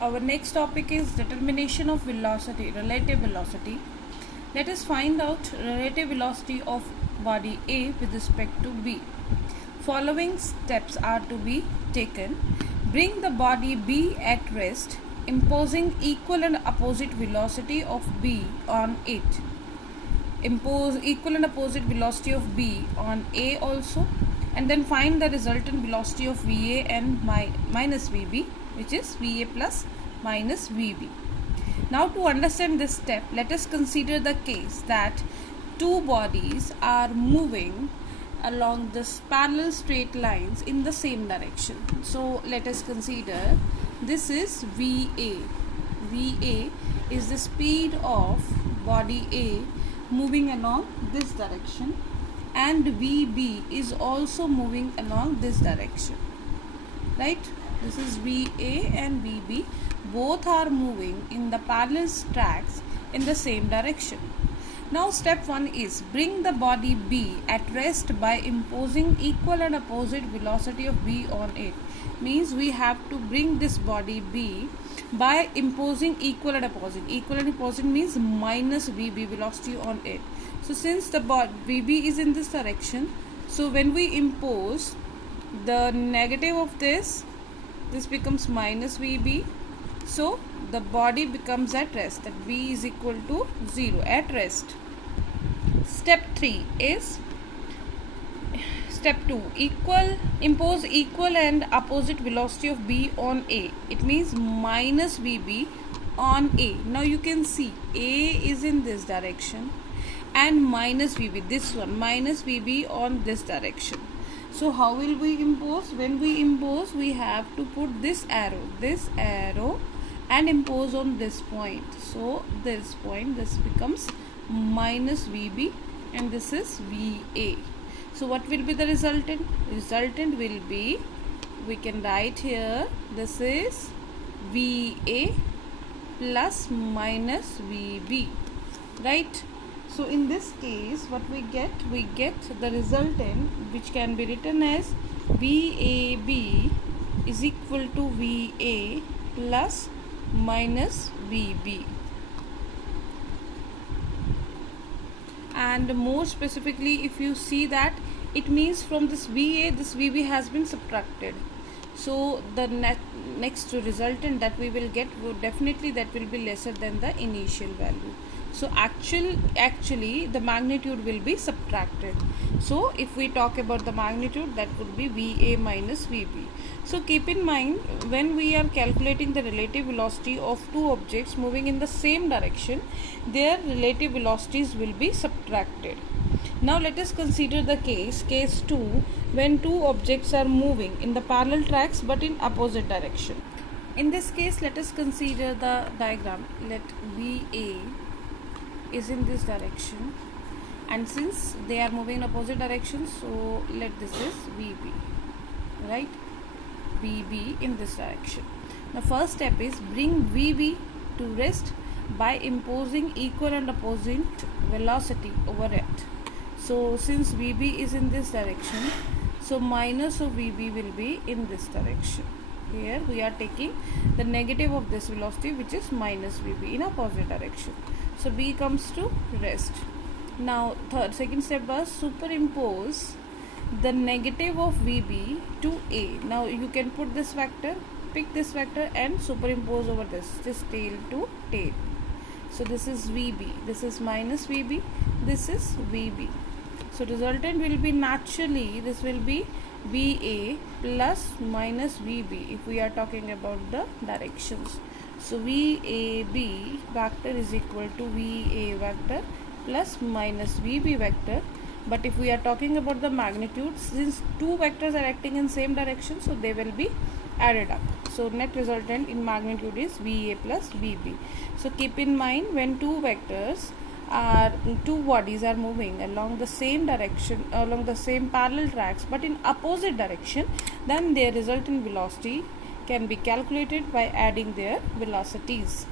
Our next topic is determination of velocity, relative velocity. Let us find out relative velocity of body A with respect to B. Following steps are to be taken. Bring the body B at rest, imposing equal and opposite velocity of B on it. Impose equal and opposite velocity of B on A also, and then find the resultant velocity of VA and minus VB, which is VA plus minus VB. Now, to understand this step, let us consider the case that two bodies are moving along this parallel straight lines in the same direction. So let us consider this is VA. VA is the speed of body A moving along this direction, and VB is also moving along this direction, right? This is VA and VB, both are moving in the parallel tracks in the same direction. Now step 1 is bring the body B at rest by imposing equal and opposite velocity of B on it. Means we have to bring this body B by imposing equal and opposite. Equal and opposite means minus VB velocity on it. So since the VB is in this direction, so when we impose the negative of this becomes minus VB. So the body becomes at rest, that V is equal to 0 at rest. Step 3 is step 2, impose equal and opposite velocity of B on A. It means minus VB on A. Now you can see A is in this direction and minus VB, this one minus VB on this direction. So how will we impose? When we impose, we have to put this arrow and impose on this point. So this point, this becomes minus VB and this is VA. So what will be the resultant? Resultant will be, we can write here, this is VA plus minus VB, right? So in this case, what we get the resultant, which can be written as VAB is equal to VA plus minus VB. And more specifically, if you see that, it means from this VA, this VB has been subtracted. So the next resultant that we will get, definitely that will be lesser than the initial value. So actually the magnitude will be subtracted. So if we talk about the magnitude, that would be VA minus VB. So keep in mind, when we are calculating the relative velocity of two objects moving in the same direction, their relative velocities will be subtracted. Now let us consider the case 2, when two objects are moving in the parallel tracks but in opposite direction. In this case, let us consider the diagram. Let VA is in this direction, and since they are moving in opposite directions, so let this is VB, right? VB in this direction. The first step is bring VB to rest by imposing equal and opposite velocity over it. So since VB is in this direction, so minus of VB will be in this direction. Here we are taking the negative of this velocity, which is minus VB in opposite direction. So B comes to rest. Now second step was superimpose the negative of VB to A. Now you can put this vector, pick this vector and superimpose over this tail to tail. So this is VB, this is minus VB, this is VB. So resultant will be, naturally this will be VA plus minus VB if we are talking about the directions. So VAB vector is equal to VA vector plus minus VB vector. But if we are talking about the magnitude, since two vectors are acting in same direction, so they will be added up. So net resultant in magnitude is VA plus VB. So keep in mind, when two bodies are moving along the same direction, along the same parallel tracks but in opposite direction, then their resultant velocity can be calculated by adding their velocities.